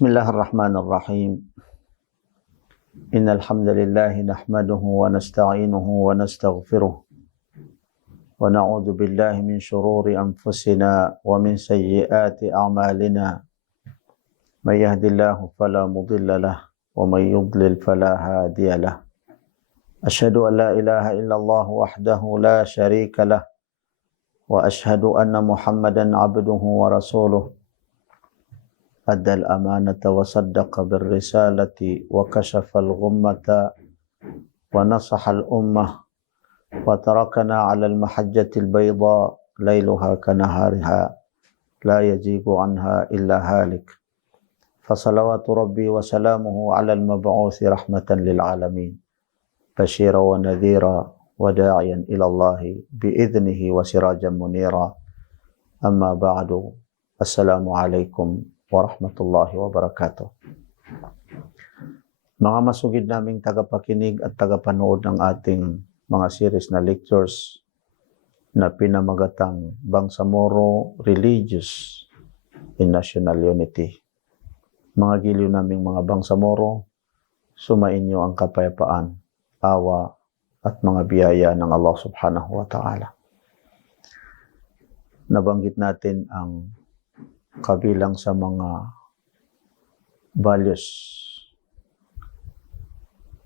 Bismillahirrahmanirrahim. Innal hamdalillah nahmaduhu wa nasta'inuhu wa nastaghfiruh wa na'udzu billahi min shururi anfusina wa min sayyiati a'malina. May yahdihillahu fala mudilla lahu wa may yudlil fala hadiya lahu. Asyhadu an la ilaha illallah wahdahu la syarika lahu wa asyhadu anna Muhammadan 'abduhu wa rasuluh. Adda al-amanata wa saddaqa bir-risalati wa kashafa al-ghummata wa nasaha al-ummah wa tarakana 'ala al-mahajjati al-bayda layluha kanahariha la yazigu anha illa halik. Fa salawatu rabbi wa salamuhu 'ala al-mab'uthi rahmatan lil 'alamin bashira wa nadhira wa da'iyan ila Allah bi'idhnihi wa sirajan munira. Amma ba'du. Assalamu alaikum warahmatullahi wabarakatuh. Mga masugid naming tagapakinig at tagapanood ng ating mga series na lectures na pinamagatang Bangsamoro Religious in National Unity. Mga giliw naming mga Bangsamoro, sumainyo ang kapayapaan, awa at mga biyaya ng Allah subhanahu wa ta'ala. Nabanggit natin ang kabilang sa mga values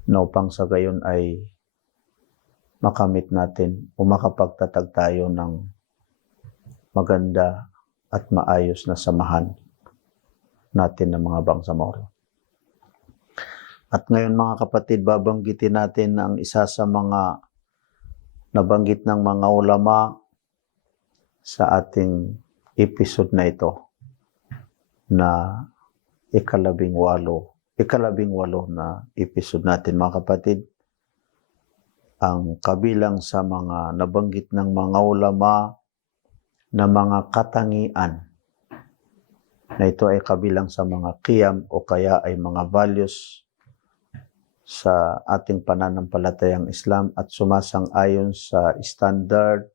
na upang sa gayon ay makamit natin o makapagtatag tayo ng maganda at maayos na samahan natin ng mga Bangsamoro. At ngayon mga kapatid, babanggitin natin ang isa sa mga nabanggit ng mga ulama sa ating episode na ito, na ikalabing walo na episode natin mga kapatid. Ang kabilang sa mga nabanggit ng mga ulama na mga katangian na ito ay kabilang sa mga qiyam o kaya ay mga values sa ating pananampalatayang Islam at sumasang-ayon sa standard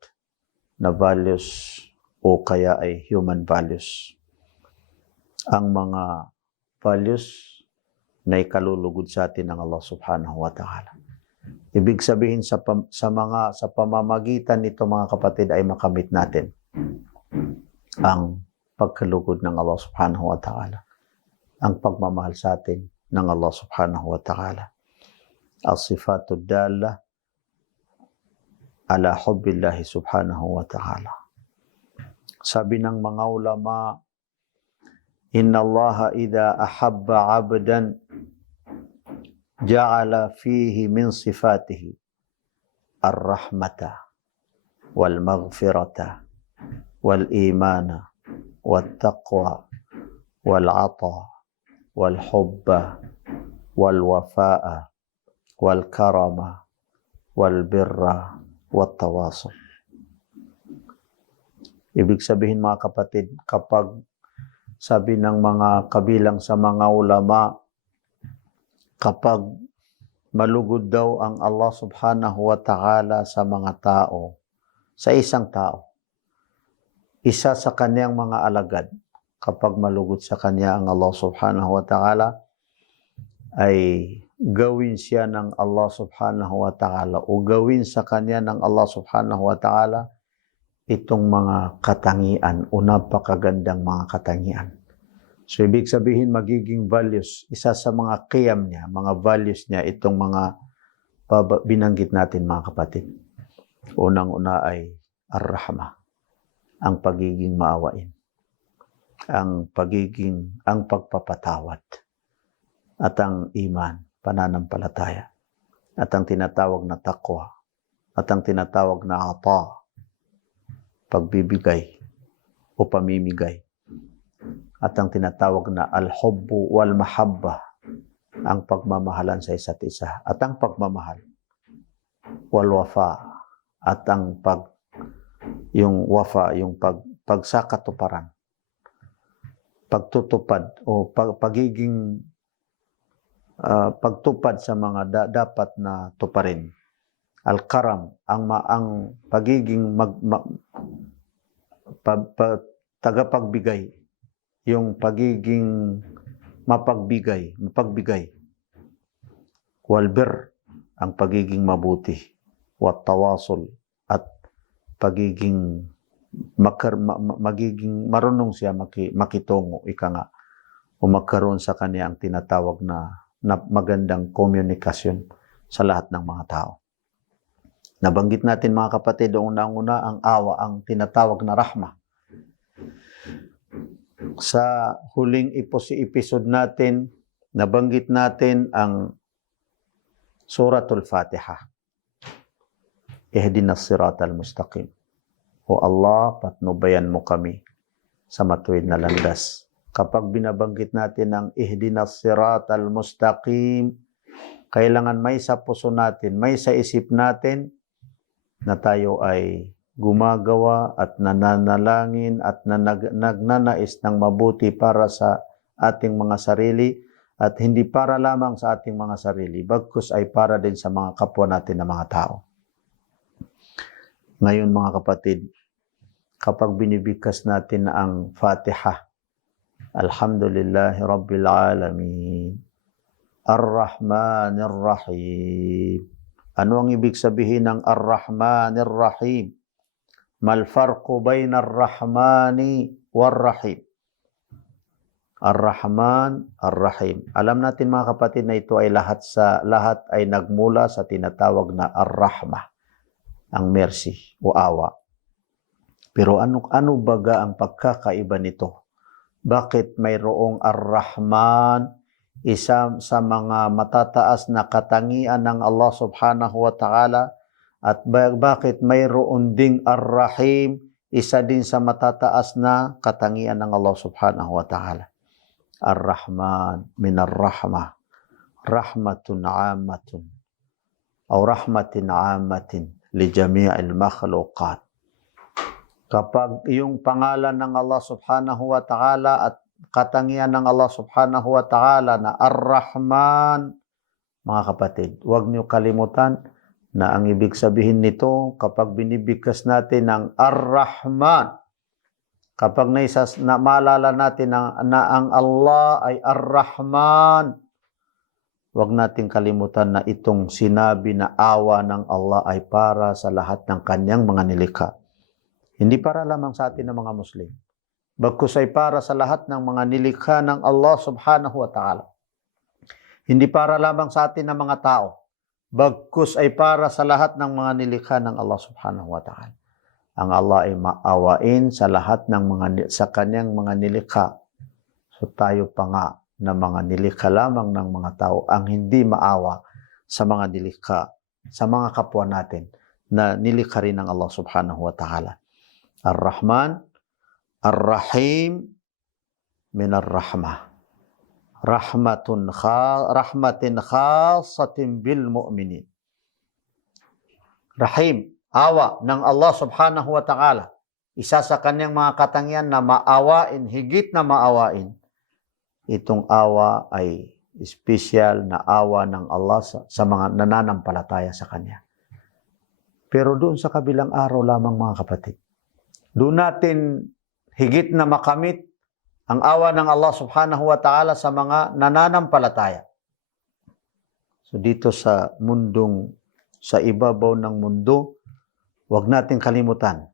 na values o kaya ay human values. Ang mga values na ikalulugod sa atin ng Allah subhanahu wa ta'ala. Ibig sabihin sa pamamagitan nito mga kapatid ay makamit natin ang pagkalugod ng Allah subhanahu wa ta'ala, ang pagmamahal sa atin ng Allah subhanahu wa ta'ala. As-sifatud dalla ala hubbillahi subhanahu wa ta'ala. Sabi ng mga ulama, Inna Allaha idha ahabba abdan ja'ala fihi min sifatihi ar-rahmata wal maghfirata wal imana wal taqwa wal ata wal hubba wal wafa'a wal karama wal birra wat tawasul. Ibig sabihin mga kapatid, kapag sabi ng mga kabilang sa mga ulama, kapag malugod daw ang Allah subhanahu wa ta'ala sa mga tao, sa isang tao, isa sa kanyang mga alagad, kapag malugod sa kanya ang Allah subhanahu wa ta'ala, ay gawin siya ng Allah subhanahu wa ta'ala o gawin sa kanya ng Allah subhanahu wa ta'ala itong mga katangian o napakagandang mga katangian. So, ibig sabihin magiging values, isa sa mga qiyam niya, mga values niya, itong mga binanggit natin mga kapatid. Unang-una ay ar-rahma, ang pagiging maawain, ang pagpapatawad, at ang iman, pananampalataya, at ang tinatawag na taqwa, at ang tinatawag na ata, pagbibigay o pamimigay, at ang tinatawag na al-hubbu wal mahabba, ang pagmamahalan sa isa't isa, at ang pagmamahal, wal wafa, at ang pagsakatuparan, pagtutupad o pagtupad sa mga dapat na tuparin. Al-karam, ang pagiging tagapagbigay, yung pagiging mapagbigay. Walbir, ang pagiging mabuti. Wat tawasul, at pagiging magiging marunong siya makitungo, ika nga, o magkaroon sa kanya ang tinatawag na magandang komunikasyon sa lahat ng mga tao. Nabanggit natin mga kapatid, unang-una ang awa, ang tinatawag na rahma. Sa huling episode natin, nabanggit natin ang Suratul Fatiha. Ihdinas siratal mustaqim. O Allah, patnubayan mo kami sa matuwid na landas. Kapag binabanggit natin ang ihdinas siratal mustaqim, kailangan may sa puso natin, may sa isip natin na tayo ay gumagawa at nananalangin at nagnanais ng mabuti para sa ating mga sarili at hindi para lamang sa ating mga sarili, bagkus ay para din sa mga kapwa natin na mga tao. Ngayon mga kapatid, kapag binibigkas natin ang Fatiha, Alhamdulillahi Rabbil Alamin, Ar-Rahmanir Rahim. Ano ang ibig sabihin ng Ar-Rahmanir Rahim? Mal farqu bayna Ar-Rahmani war-Rahim? Ar-Rahman, Ar-Rahim. Alam natin mga kapatid na ito ay lahat ay nagmula sa tinatawag na Ar-Rahmah, ang mercy o awa. Pero ano baga ang pagkakaiba nito? Bakit mayroong Ar-Rahman, isa sa mga matataas na katangian ng Allah subhanahu wa ta'ala, at bakit mayroon ding Ar-Rahim, isa din sa matataas na katangian ng Allah subhanahu wa ta'ala? Ar-Rahman min ar-Rahmah, rahmatun ammatun, o rahmatin ammatin li jami'il makhluqat. Kapag yung pangalan ng Allah subhanahu wa ta'ala at katangian ng Allah subhanahu wa ta'ala na Ar-Rahman, mga kapatid, huwag niyo kalimutan na ang ibig sabihin nito kapag binibigkas natin ng Ar-Rahman, kapag maalala natin na ang Allah ay Ar-Rahman, huwag natin kalimutan na itong sinabi na awa ng Allah ay para sa lahat ng kanyang mga nilikha. Hindi para lamang sa atin ng mga Muslim, bagkus ay para sa lahat ng mga nilikha ng Allah subhanahu wa ta'ala. Hindi para lamang sa atin ng mga tao, bagkus ay para sa lahat ng mga nilikha ng Allah subhanahu wa ta'ala. Ang Allah ay maawain sa lahat ng sa kanyang mga nilikha. So tayo pa nga na mga nilikha lamang ng mga tao ang hindi maawa sa mga nilikha, sa mga kapwa natin na nilikha rin ng Allah subhanahu wa ta'ala. Ar-Rahman, Ar-Rahim min ar-Rahmah. Rahmatin khasatin bil mu'minin. Rahim, awa ng Allah subhanahu wa ta'ala. Isa sa kanyang mga katangian na maawain, higit na maawain. Itong awa ay special na awa ng Allah sa mga nananampalataya sa kanya. Pero doon sa kabilang araw lamang mga kapatid, doon natin higit na makamit ang awa ng Allah subhanahu wa ta'ala sa mga nananampalataya. So dito sa sa ibabaw ng mundo, huwag natin kalimutan,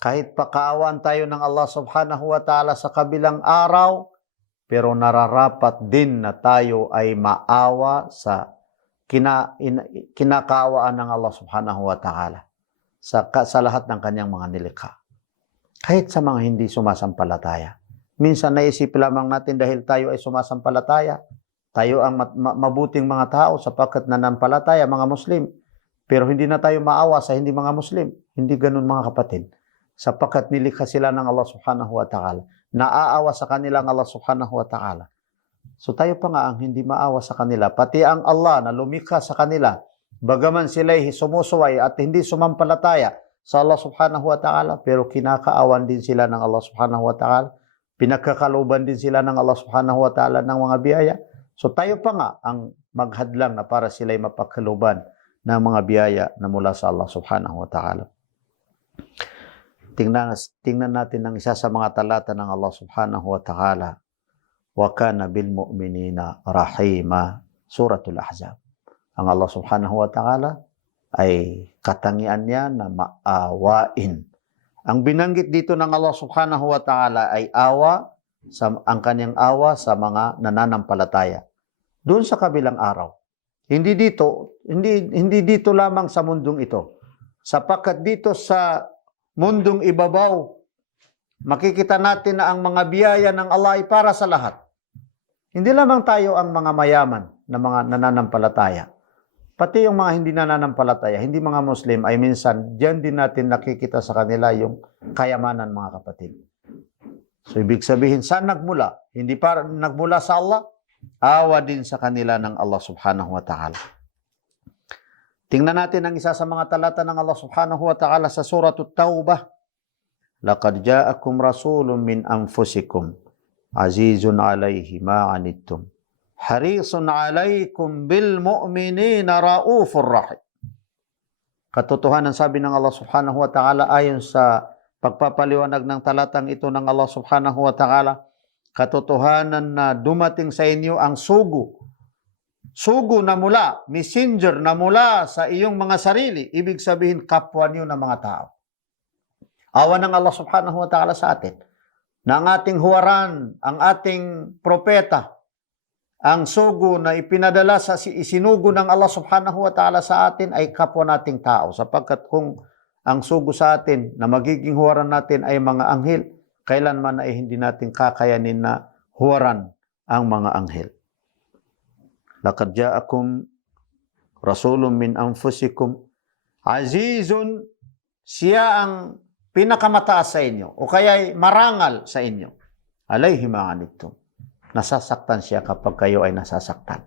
kahit pakaawan tayo ng Allah subhanahu wa ta'ala sa kabilang araw, pero nararapat din na tayo ay maawa sa kinakaawaan ng Allah subhanahu wa ta'ala sa lahat ng kanyang mga nilikha. Kahit sa mga hindi sumasampalataya. Minsan naisip lamang natin dahil tayo ay sumasampalataya, tayo ang mabuting mga tao sapagkat nanampalataya, mga Muslim. Pero hindi na tayo maawa sa hindi mga Muslim. Hindi ganun mga kapatid. Sapagkat nilikha sila ng Allah subhanahu wa ta'ala. Naaawa sa kanila ang Allah subhanahu wa ta'ala. So tayo pa nga ang hindi maawa sa kanila. Pati ang Allah na lumikha sa kanila, bagaman sila'y sumusuway at hindi sumampalataya sa Allah subhanahu wa ta'ala, pero kinakaawan din sila ng Allah subhanahu wa ta'ala. Pinagkakaluban din sila ng Allah subhanahu wa ta'ala ng mga biyaya. So tayo pa nga ang maghadlang na para sila'y mapagkaluban ng mga biyaya na mula sa Allah subhanahu wa ta'ala. Tingnan natin ang isa sa mga talata ng Allah subhanahu wa ta'ala. wa kana bil mu'minina rahima. Suratul Ahzab. Ang Allah subhanahu wa ta'ala ay katangian niya na maawain. Ang binanggit dito ng Allah subhanahu wa ta'ala ay ang kanyang awa sa mga nananampalataya. Doon sa kabilang araw. Hindi dito lamang sa mundong ito. Sapagkat dito sa mundong ibabaw, makikita natin na ang mga biyaya ng Allah ay para sa lahat. Hindi lamang tayo ang mga mayaman na mga nananampalataya. Pati yung mga hindi nananampalataya, hindi mga Muslim, ay minsan, diyan din natin nakikita sa kanila yung kayamanan, mga kapatid. So, ibig sabihin, saan nagmula? Hindi para nagmula sa Allah, awa din sa kanila ng Allah subhanahu wa ta'ala. Tingnan natin ang isa sa mga talata ng Allah subhanahu wa ta'ala sa Suratul Taubah. Laqad ja'akum rasulun min anfusikum, azizun alayhi ma'anittum, harisun alaykum bil mu'minina raufur rahim. Katotohanan, sabi ng Allah subhanahu wa ta'ala ayon sa pagpapaliwanag ng talatang ito ng Allah subhanahu wa ta'ala, katotohanan na dumating sa inyo ang sugo na mula, messenger na mula sa iyong mga sarili, ibig sabihin kapwa niyo na mga tao. Awa ng Allah subhanahu wa ta'ala sa atin, na ang ating huwaran, ang ating propeta, ang sugo na ipinadala isinugo ng Allah subhanahu wa ta'ala sa atin ay kapwa nating tao. Sapagkat kung ang sugo sa atin na magiging huwaran natin ay mga anghel, kailanman ay hindi natin kakayanin na huwaran ang mga anghel. Laqad ja'akum rasulun min anfusikum, azizun, siya ang pinakamataas sa inyo o kaya'y marangal sa inyo, alayhi ma'anittum. Nasasaktan siya kapag kayo ay nasasaktan.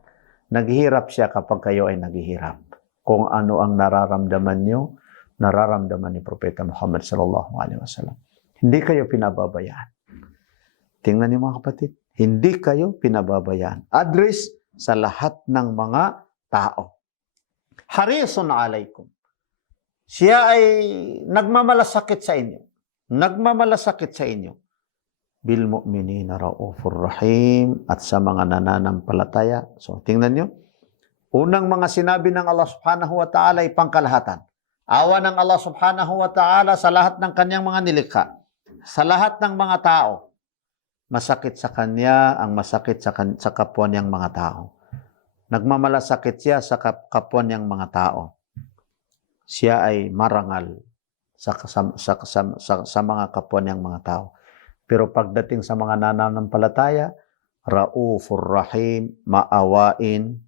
Naghihirap siya kapag kayo ay naghihirap. Kung ano ang nararamdaman nyo, nararamdaman ni Propeta Muhammad sallallahu alaihi wasallam. Hindi kayo pinababayaan. Tingnan niyo mga kapatid, hindi kayo pinababayaan. Address sa lahat ng mga tao. Harisun alaykum. Siya ay nagmamalasakit sa inyo. Nagmamalasakit sa inyo. Bil mu'minina raufur rahim, at sa mga nananampalataya. So, tingnan nyo. Unang mga sinabi ng Allah subhanahu wa ta'ala ay pangkalahatan. Awa ng Allah subhanahu wa ta'ala sa lahat ng kanyang mga nilikha. Sa lahat ng mga tao. Masakit sa kanya ang masakit sa kapwa niyang mga tao. Nagmamalasakit siya sa kapwa niyang mga tao. Siya ay marangal sa mga kapwa niyang mga tao. Pero pagdating sa mga nananampalataya, raufur rahim, maawain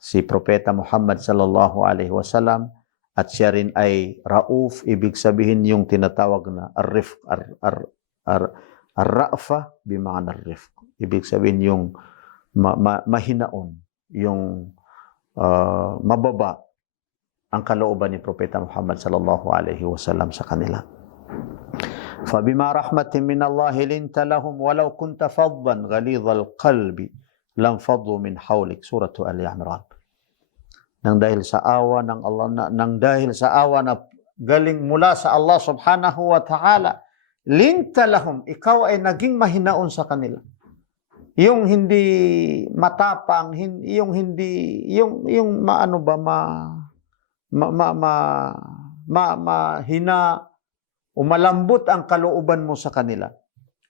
si Propeta Muhammad sallallahu alaihi wasallam, at siya rin ay rauf, ibig sabihin yung tinatawag na ar-rifq, ar-ra'fa bima'na ar-rifq. Ibig sabihin yung mahinaon, yung mababa ang kalooban ni Propeta Muhammad sallallahu alaihi wasallam sa kanila. فَبِمَا رَحْمَةٍ مِّنَ اللَّهِ لِنْتَ لَهُمْ وَلَوْ كُنْتَ فَظًّا غَلِيظَ الْقَلْبِ لَانفَضُّوا مِنْ حَوْلِكَ. Surah Ali Imran. Nang dahil sa awa ng Allah, na galing mula sa Allah subhanahu wa ta'ala, linta lahum, ikaw ay naging mahinaon sa kanila. Yung hindi matapang, mahina, umalambot ang kalooban mo sa kanila.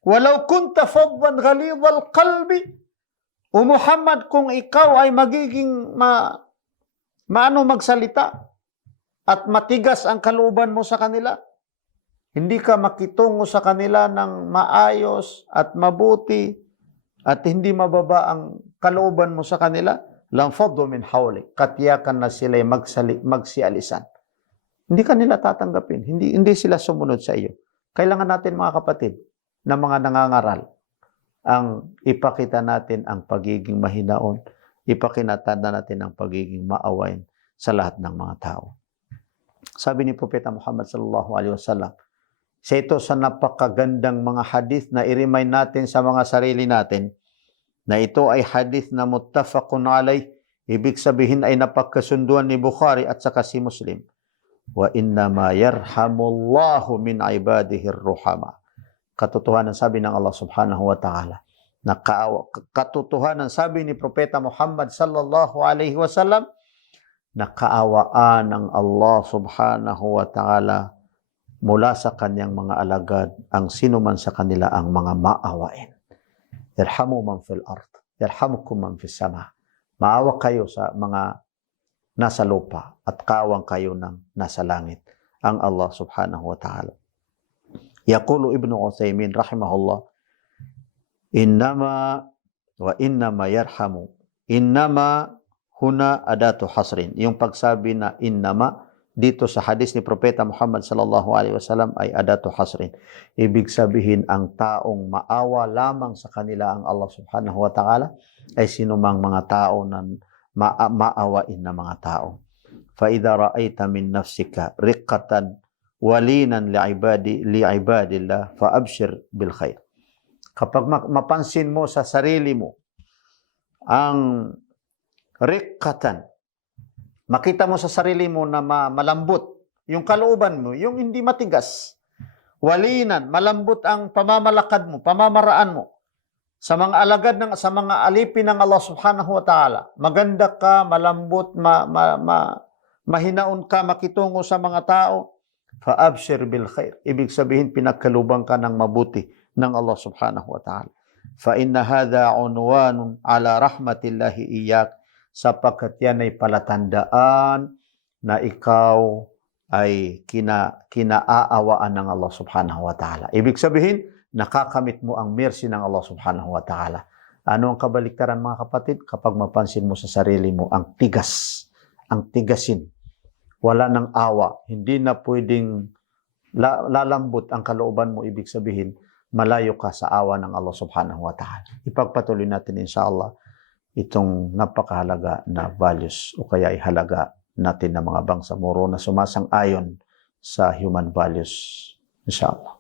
Walau kunta faddan ghalidhal qalbi, o Muhammad, kung ikaw ay magiging magsalita at matigas ang kalooban mo sa kanila, hindi ka makitungo sa kanila ng maayos at mabuti at hindi mababa ang kalooban mo sa kanila, lanfaddu min hawlik, katiyakan na sila'y magsialisan. Hindi ka nila tatanggapin. Hindi sila sumunod sa iyo. Kailangan natin, mga kapatid, na mga nangangaral, ang ipakita natin ang pagiging mahinaon, ipakita natin ang pagiging maawain sa lahat ng mga tao. Sabi ni Propeta Muhammad sallallahu alaihi wasallam, sa ito sa napakagandang mga hadith na i-remind natin sa mga sarili natin, na ito ay hadith na muttafaqun alayh, ibig sabihin ay napagkasunduan ni Bukhari at saka si Muslim. Wa innama yarhamullahu min ibadihi ar-ruhama. Katotohanan, sabi ng Allah subhanahu wa ta'ala, Katotohanan, sabi ni Propeta Muhammad sallallahu alaihi wasallam, nakaawaan ng Allah subhanahu wa ta'ala mula sa kanyang mga alagad ang sino man sa kanila ang mga maawain. Yarhamu man fil ard, yarhamukum man fis sama. Maawa kayo sa mga nasa lupa at kaawang kayo ng nasa langit, ang Allah subhanahu wa ta'ala. Yaqulu Ibnu Utsaimin rahimahullah, innama wa innama yarhamu. Innama huna adatu hasrin. Yung pagsabi na innama dito sa hadis ni Propeta Muhammad sallallahu alaihi wasallam ay adatu hasrin. Ibig sabihin ang taong maawa lamang sa kanila ang Allah subhanahu wa ta'ala ay sinumang mga tao na maawain na mga tao. Fa idza ra'aita min nafsika riqqatan walinan li'ibadillah fa abshir bil khair. Kapag mapansin mo sa sarili mo ang riqqatan, makita mo sa sarili mo na malambot yung kalooban mo, yung hindi matigas. Walinan, malambot ang pamamalakad mo, pamamaraan mo sa mga alagad sa mga alipin ng Allah subhanahu wa ta'ala. Maganda ka, malambot, mahinaon ka, makitungo sa mga tao. Fa-abshir bil khair. Ibig sabihin, pinagkalubang ka ng mabuti ng Allah subhanahu wa ta'ala. Fa inna hadha unwanun ala rahmatillahi iyak, sapagkat yan ay palatandaan na ikaw ay kinaaawaan ng Allah subhanahu wa ta'ala. Ibig sabihin, nakakamit mo ang mercy ng Allah subhanahu wa ta'ala. Ano ang kabaliktaran mga kapatid? Kapag mapansin mo sa sarili mo ang tigas, ang tigasin, wala ng awa, hindi na pwedeng lalambot ang kalooban mo, ibig sabihin, malayo ka sa awa ng Allah subhanahu wa ta'ala. Ipagpatuloy natin inshallah itong napakahalaga na values o kaya ay halaga natin ng mga bangsamoro na sumasang-ayon sa human values. Inshallah.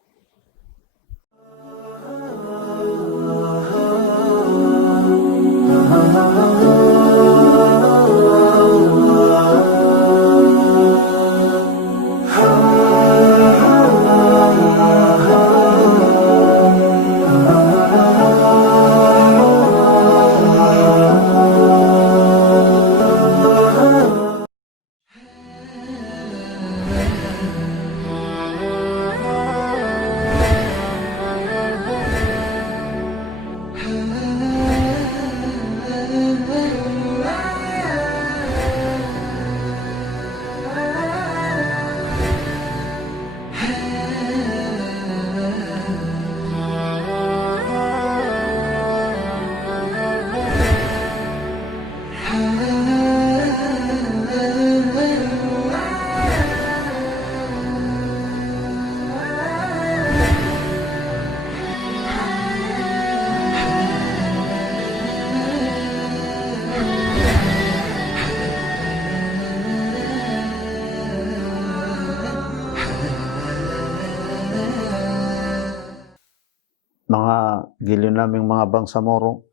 Mga giliw naming mga bangsamoro,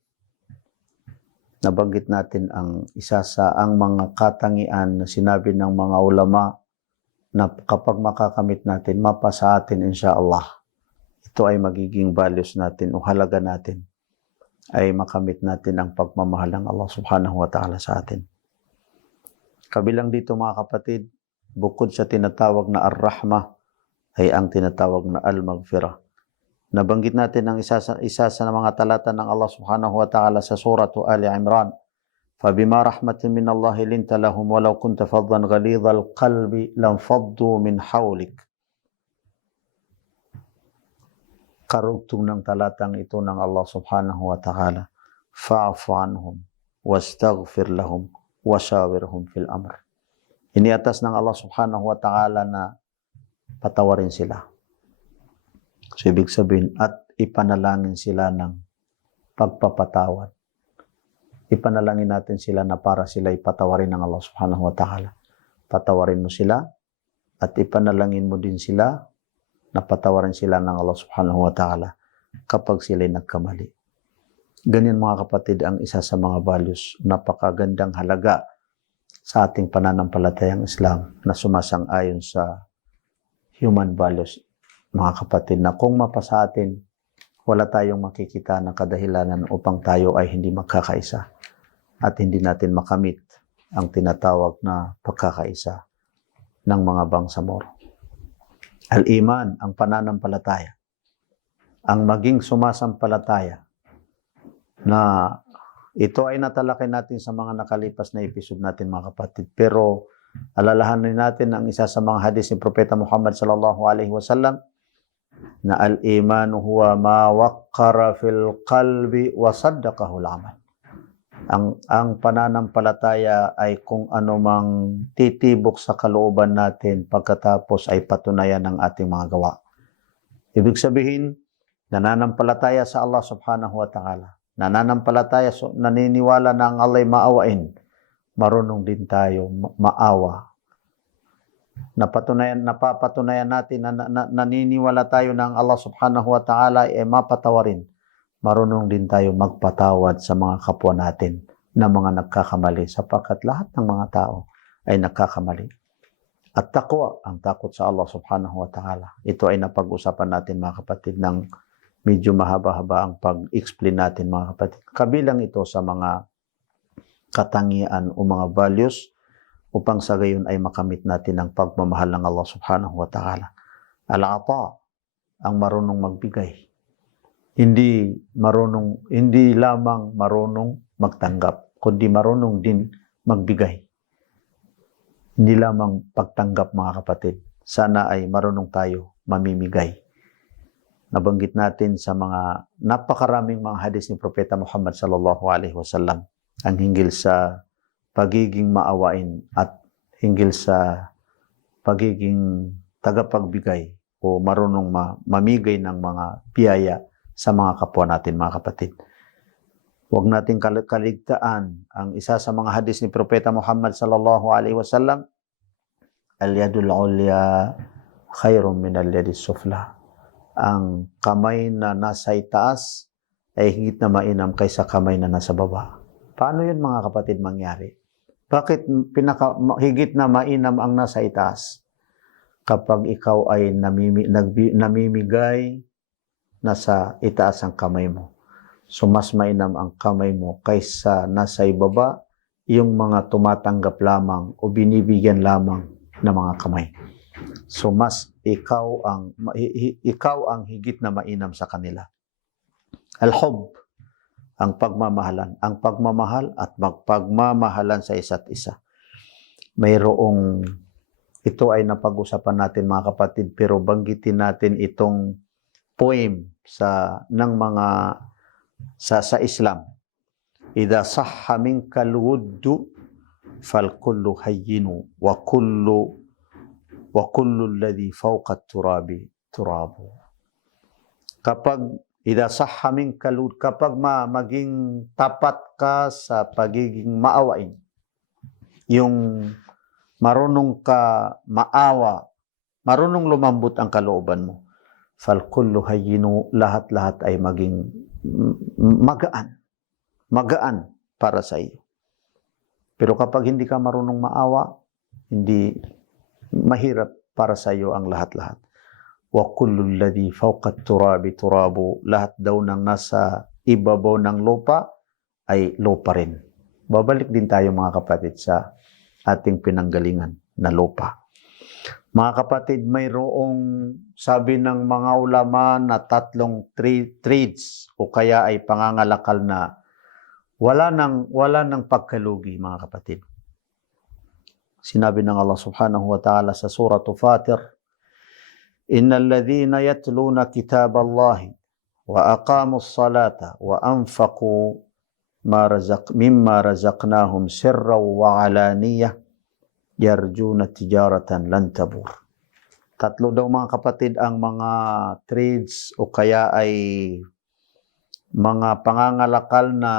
nabanggit natin ang isa sa ang mga katangian na sinabi ng mga ulama na kapag makakamit natin, mapa sa atin insyaAllah, ito ay magiging values natin o halaga natin, ay makamit natin ang pagmamahal ng Allah subhanahu wa ta'ala sa atin. Kabilang dito mga kapatid, bukod sa tinatawag na ar-rahmah, ay ang tinatawag na al-maghfirah. Nabanggit natin ang isa sa mga talata ng Allah subhanahu wa ta'ala sa suratu Ali Imran. فَبِمَا رَحْمَةٍ مِّنَ اللَّهِ لِنْتَ لَهُمْ وَلَوْ كُنْتَ فَضًّا غَلِيظَ الْقَلْبِ لَانفَضُّوا مِنْ حَوْلِكَ. Karugtong ng talatang ito ng Allah subhanahu wa ta'ala. فَاعْفُ عَنْهُمْ وَاسْتَغْفِرْ لَهُمْ وَشَاوِرْهُمْ فِي الْأَمْرِ. Iniatas ng Allah subhanahu wa ta'ala na patawarin sila. So, ibig sabihin, at ipanalangin sila ng pagpapatawad. Ipanalangin natin sila na para sila ipatawarin ng Allah subhanahu wa ta'ala. Patawarin mo sila at ipanalangin mo din sila na patawarin sila ng Allah subhanahu wa ta'ala kapag sila nagkamali. Ganyan mga kapatid ang isa sa mga values, napakagandang halaga sa ating pananampalatayang Islam na sumasang-ayon sa human values. Mga kapatid, na kung mapasa atin, wala tayong makikita na kadahilanan upang tayo ay hindi magkakaisa at hindi natin makamit ang tinatawag na pagkakaisa ng mga bangsamoro. Al-iman, ang pananampalataya. Ang maging sumasampalataya na ito ay natalakay natin sa mga nakalipas na episode natin mga kapatid. Pero alalahanin natin ang isa sa mga hadis ni Propeta Muhammad sallallahu alaihi wasallam na al-iman huwa ma waqqara fil qalbi wa saddaqahu al-amal. Ang pananampalataya ay kung ano mang titibok sa kalooban natin pagkatapos ay patunayan ng ating mga gawa. Ibig sabihin, nananampalataya sa Allah subhanahu wa ta'ala. Nananampalataya, naniniwala na ang Allah ay maawain. Marunong din tayo maawa. Napapatunayan natin na naniniwala tayo na ang Allah subhanahu wa ta'ala ay mapatawarin. Marunong din tayo magpatawad sa mga kapwa natin na mga nagkakamali sapagkat lahat ng mga tao ay nagkakamali. At taqwa, ang takot sa Allah subhanahu wa ta'ala. Ito ay napag-usapan natin mga kapatid ng medyo mahaba-haba ang pag-explain natin mga kapatid. Kabilang ito sa mga katangian o mga values upang sa gayon ay makamit natin ang pagmamahal ng Allah subhanahu wa ta'ala. Al-ata, ang marunong magbigay. Hindi lamang marunong magtanggap, kundi marunong din magbigay. Hindi lamang pagtanggap mga kapatid. Sana ay marunong tayo mamimigay. Nabanggit natin sa mga napakaraming mga hadis ni Propeta Muhammad sallallahu alaihi wasallam ang hinggil sa pagiging maawain at hinggil sa pagiging tagapagbigay o marunong mamigay ng mga biyaya sa mga kapwa natin mga kapatid. Huwag nating kaligtaan ang isa sa mga hadis ni Propeta Muhammad sallallahu alaihi wasallam, al-yadul ulya khairum min al-yadis sufla. Ang kamay na nasa itaas ay higit na mainam kaysa kamay na nasa baba. Paano yun mga kapatid mangyari? Bakit higit na mainam ang nasa itaas? Kapag ikaw ay namimigay, nasa itaas ang kamay mo. So mas mainam ang kamay mo kaysa nasa ibaba, yung mga tumatanggap lamang o binibigyan lamang ng mga kamay. So mas ikaw ang higit na mainam sa kanila. Al-hub, ang pagmamahalan. Ang pagmamahal at magpagmamahalan sa isa't isa. Ito ay napag-usapan natin mga kapatid, pero banggitin natin itong poem sa Islam. Idza sahha minkal wuddu fal kullu hayyinu wa kullu alladhi fawqa at-turabi turabu. Kapag idza sahha minkal wuddu, kapag maging tapat ka sa pagiging maawain, yung marunong ka maawa, marunong lumambot ang kalooban mo, fal kullu hayyinu, lahat-lahat ay maging magaan para sa iyo. Pero kapag hindi ka marunong maawa, hindi mahirap para sa iyo ang lahat-lahat. Wa kullu alladhi fawqa at-turabi turabu, lahat daw ng nasa ibabaw ng lupa ay lupa rin. Babalik din tayo mga kapatid sa ating pinanggalingan na lupa. Mga kapatid, mayroong sabi ng mga ulama na 3 trades o kaya ay pangangalakal na wala nang pagkalugi mga kapatid. Sinabi ng Allah subhanahu wa ta'ala sa surah Fatir, innal ladhina yatluna kitaballahi wa aqamus salata wa anfaqu mimma razaqnahum sirran wa alaniyah yarjuna tijaratan lan tabur. 3 daw mga kapatid ang mga trades o kaya ay mga pangangalakal na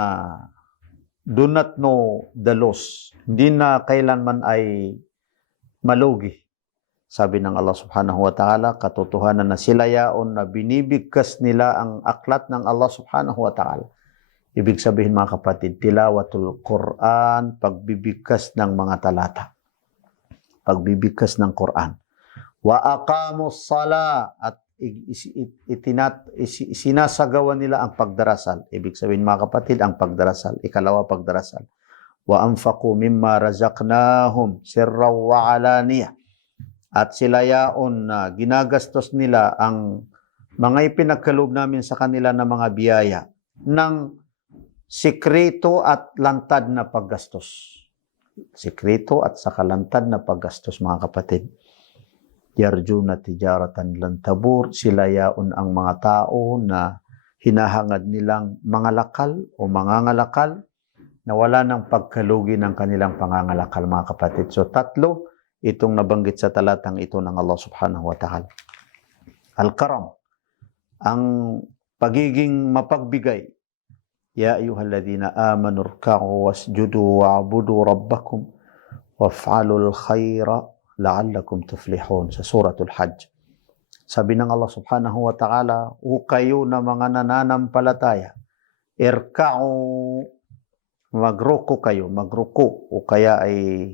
do not know the loss. Hindi na kailanman ay malugi. Sabi ng Allah subhanahu wa ta'ala, katotohanan na sila yaon na binibigkas nila ang aklat ng Allah subhanahu wa ta'ala. Ibig sabihin mga kapatid, tilawatul Quran, pagbibigkas ng mga talata. Pagbibigkas ng Quran. Wa aqamus sala, at sinasagawa nila ang pagdarasal. Ibig sabihin mga kapatid, ang pagdarasal. Ikalawa, pagdarasal. Wa anfaqu mimma razaqnahum sirran wa alaniyah. At sila yaon na ginagastos nila ang mga ipinagkaloob namin sa kanila na mga biyaya ng sikreto at lantad na paggastos. Sikreto at saka lantad na paggastos mga kapatid. Yarjuna tijaratan lan tabur, sila yaon ang mga tao na hinahangad nilang mangalakal o mangangalakal na wala ng pagkalugi ng kanilang pangangalakal mga kapatid. So tatlo itong nabanggit sa talatang ito ng Allah subhanahu wa ta'ala. Al-karam, ang pagiging mapagbigay. Ya ayyuhalladhina amanu rka'u wasjudu wa'budu rabbakum waf'alul khaira la'allakum tuflihun, sa suratul Hajj. Sabi ng Allah subhanahu wa ta'ala, o kayo na mga nananampalataya, irka'u, magruko kayo, magruko, o kaya ay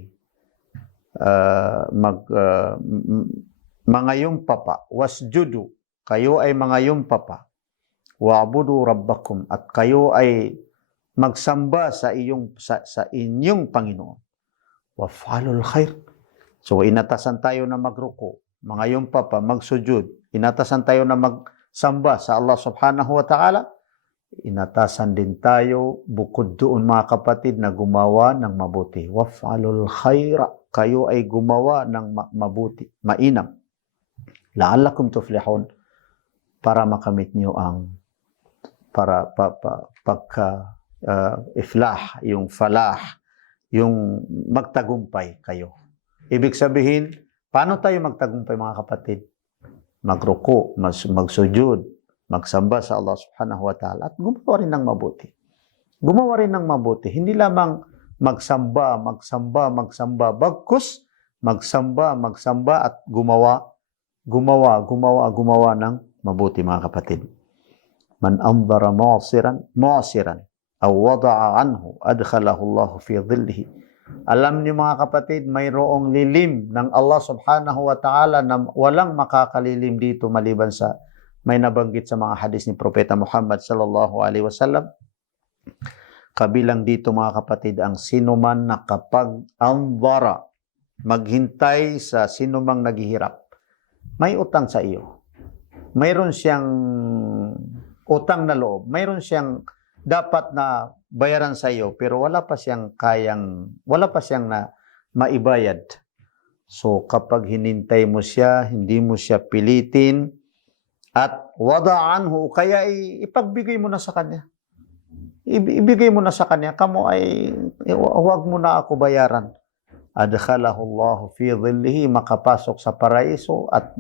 mangayompapa, wasjudu, kayo ay mangayompapa, wa'budu rabbakum, at kayo ay magsamba sa inyong Panginoon. Waf'alul khair. So inatasan tayo na magruko, mangayompapa, magsujud, inatasan tayo na magsamba sa Allah subhanahu wa ta'ala, inatasan din tayo bukod doon mga kapatid na gumawa ng mabuti. Waf'alul khaira, kayo ay gumawa ng mabuti, mainam. La'allakum tuflihun, para makamit niyo ang iflah, yung falah, yung magtagumpay kayo. Ibig sabihin, paano tayo magtagumpay mga kapatid? Magruko, magsujud, magsamba sa Allah subhanahu wa ta'ala, at gumawa rin ng mabuti. Gumawa rin ng mabuti. Hindi lamang magsamba, bagkus magsamba at gumawa ng mabuti mga kapatid. Man andara mu'siran aw wada'a anhu adkhalahu Allah fi dhillihi. Alam niyo mga kapatid, mayroong lilim ng Allah subhanahu wa ta'ala na walang makakalilim dito maliban sa may nabanggit sa mga hadis ni Propeta Muhammad sallallahu alaihi wasallam. Kabilang dito mga kapatid ang sinuman na kapag andara, maghintay sa sinumang naghihirap. May utang sa iyo. Mayroon siyang utang na loob. Mayroon siyang dapat na bayaran sa iyo pero wala pa siyang na maibayad. So kapag hinintay mo siya, hindi mo siya pilitin at wada'anhu, kaya ipagbigay mo na sa kanya. Ibigay mo na sa kanya, kamo ay huwag mo na ako bayaran. Adkhalahu Allahu fi dhillihi, makapasok sa paraiso at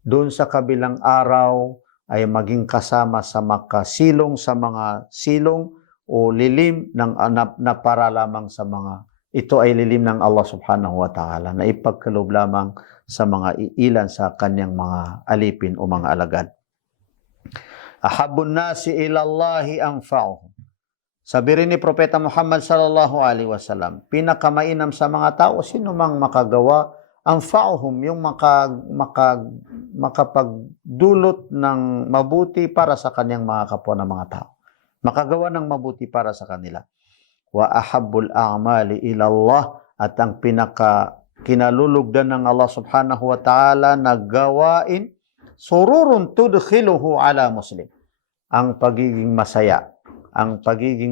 doon sa kabilang araw ay maging kasama sa makasilong sa mga silong o lilim ng na para lamang sa mga, ito ay lilim ng Allah subhanahu wa ta'ala na ipagkaloob lamang sa mga ilan sa kanyang mga alipin o mga alagad. Ahabun nasi ilallahi anfa'uhum. Sabi rin ni Propeta Muhammad sallallahu alaihi wasallam, pinakamainam sa mga tao, sino mang makagawa, anfa'uhum, yung makapagdulot ng mabuti para sa kanyang mga kapwa na mga tao. Makagawa ng mabuti para sa kanila. Wa ahabbul a'mali ilallah, at ang kinalulugdan ng Allah subhanahu wa ta'ala na gawain, sururun tudkhiluhu ala muslim. Ang pagiging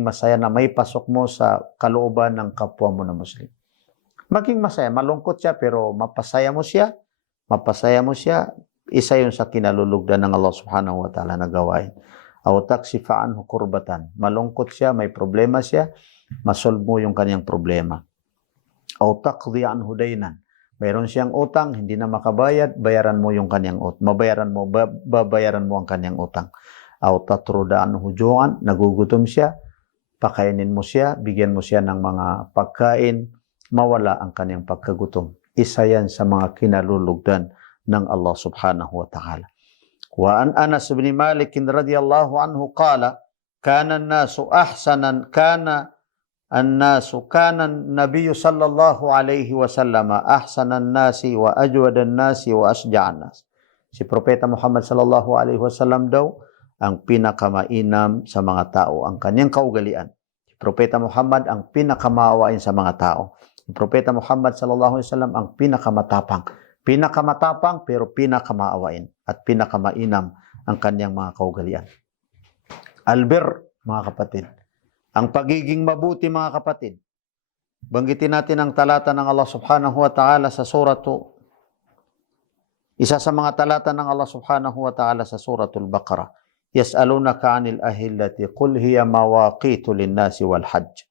masaya na may pasok mo sa kalooban ng kapwa mo na Muslim. Maging masaya, malungkot siya pero mapasaya mo siya, isa yun sa kinalulugdan ng Allah subhanahu wa ta'ala na gawain. Aw taksifa anhu kurbatan, malungkot siya, may problema siya, masolve mo yung kanyang problema. Aw taqdi anhu daynan, mayroon siyang utang, hindi na makabayad, babayaran mo ang kanyang utang. Aw tatruda anhu ju'an, nagugutom siya, pakainin mo siya, bigyan mo siya ng mga pagkain, mawala ang kanyang pagkagutom. Isa yan sa mga kinalulugdan ng Allah subhanahu wa ta'ala. Wa an Anas bin Malik radhiyallahu anhu qala, kana an-nasu ahsanan, kana "An-nasu kana an-nabiy sallallahu alaihi wasallam ahsanan nasi wa ajwadan nasi wa asja'an nas." Si Propeta Muhammad sallallahu alaihi wasallam daw ang pinakamainam sa mga tao, ang kanyang kaugalian. Si Propeta Muhammad ang pinakamaawain sa mga tao. Si Propeta Muhammad sallallahu alaihi wasallam ang pinakamatapang. Pinakamatapang pero pinakamaawain at pinakamainam ang kanyang mga kaugalian. Albir, mga kapatid. Ang pagiging mabuti, mga kapatid. Banggitin natin ang talata ng Allah subhanahu wa ta'ala sa suratu. Isa sa mga talata ng Allah subhanahu wa ta'ala sa suratul Baqarah. Yas'alunaka 'anil ahillati qul hiya mawaqitu lin-nasi wal hajj.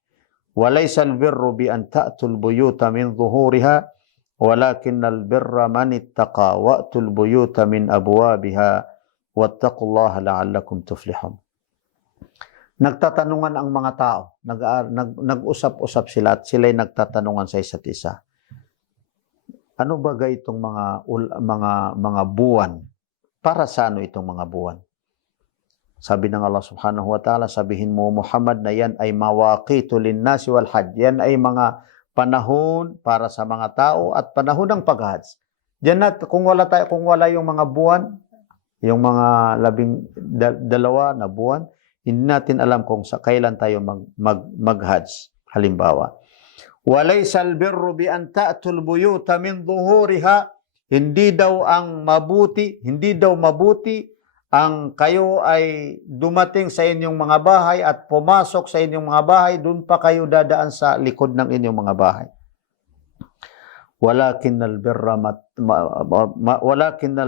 Wa laysa al-birru bi an ta'tul buyuta min dhuhuriha walakinnal birra man ittaqa wa'tul buyuta min abwabiha wattaqullaha la'allakum tuflihun. Nagtatanungan ang mga tao, nag-usap-usap sila at sila'y nagtatanungan sa isa't isa. Ano ba itong mga buwan? Para sa ano itong mga buwan? Sabi ng Allah subhanahu wa ta'ala, sabihin mo Muhammad na yan ay mawaqitu linnasi wal hajj. Yan ay mga panahon para sa mga tao at panahon ng pag-hajj. Diyan kung wala yung mga buwan, yung mga 12 na buwan, hindi natin alam kung sa kailan tayo mag-hajj. Halimbawa, walaysa albirru bi an ta'tul buyuta min dhuhuriha. Hindi daw mabuti ang kayo ay dumating sa inyong mga bahay at pumasok sa inyong mga bahay, doon pa kayo dadaan sa likod ng inyong mga bahay. Walakinnal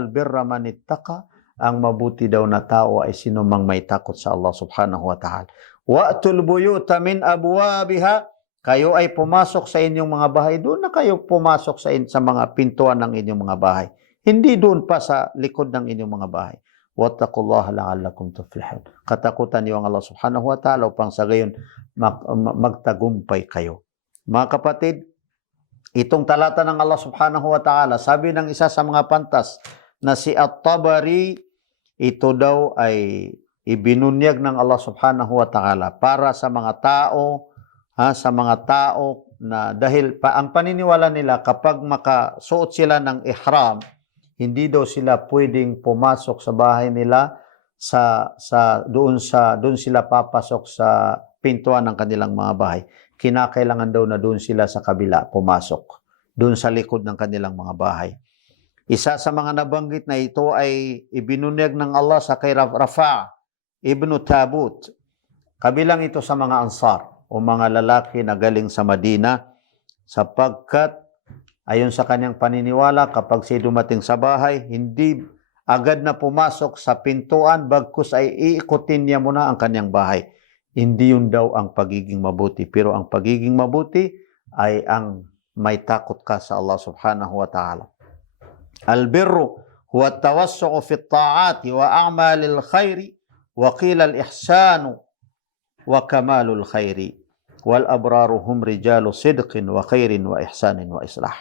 birra man ittaqa. Ang mabuti daw na tao ay sino mang may takot sa Allah subhanahu wa ta'ala. Wa'tul buyuta min abwabiha. Kayo ay pumasok sa inyong mga bahay, doon na kayo pumasok sa mga pintuan ng inyong mga bahay. Hindi doon pa sa likod ng inyong mga bahay. Wattaqullaha la'allakum tuflihun. Katakutan niyo ang Allah subhanahu wa ta'ala upang sa gayon magtagumpay kayo. Mga kapatid, itong talata ng Allah subhanahu wa ta'ala, sabi ng isa sa mga pantas na si At-Tabari, ito daw ay ibinunyag ng Allah subhanahu wa ta'ala para sa mga tao, na dahil ang paniniwala nila kapag makasuot sila ng ihram, hindi daw sila pwedeng pumasok sa bahay nila doon sila papasok sa pintuan ng kanilang mga bahay. Kinakailangan daw na doon sila sa kabila pumasok, doon sa likod ng kanilang mga bahay. Isa sa mga nabanggit na ito ay ibinunyag ng Allah sa kay Rafa' ibn Tabut. Kabilang ito sa mga Ansar o mga lalaki na galing sa Madina, sapagkat ayon sa kanyang paniniwala, kapag siya dumating sa bahay, hindi agad na pumasok sa pintuan, bagkus ay iikutin niya muna ang kanyang bahay. Hindi yun daw ang pagiging mabuti. Pero ang pagiging mabuti ay ang may takot ka sa Allah subhanahu wa ta'ala. Al-birru huwa at-tawassu'u fi at-ta'ati wa a'malil khairi wa qila al-ihsanu wa kamalul khairi wal abraru hum rijalu sidqin wa khairin wa ihsanin wa islah.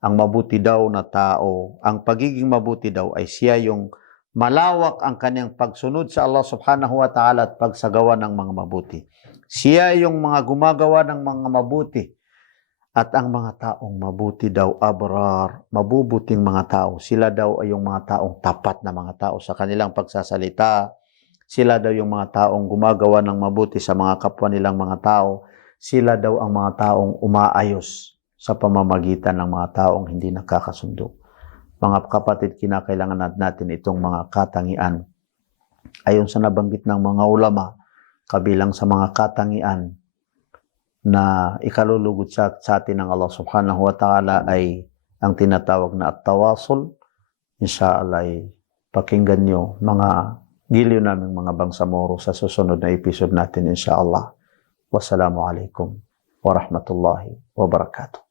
Ang mabuti daw na tao, ang pagiging mabuti daw ay siya yung malawak ang kanyang pagsunod sa Allah subhanahu wa ta'ala at pagsagawa ng mga mabuti. Siya yung mga gumagawa ng mga mabuti. At ang mga taong mabuti daw, abrar, mabubuting mga tao, sila daw ay yung mga taong tapat na mga tao sa kanilang pagsasalita. Sila daw yung mga taong gumagawa ng mabuti sa mga kapwa nilang mga tao. Sila daw ang mga taong umaayos sa pamamagitan ng mga taong hindi nakakasundo. Mga kapatid, kinakailangan natin itong mga katangian. Ayon sa nabanggit ng mga ulama, kabilang sa mga katangian na ikalulugod sa atin ng Allah subhanahu wa ta'ala ay ang tinatawag na at-tawasul. Inshallah ay pakinggan nyo mga giliw naming mga bangsamoro sa susunod na episode natin inshallah. Wassalamu alaikum warahmatullahi wabarakatuh.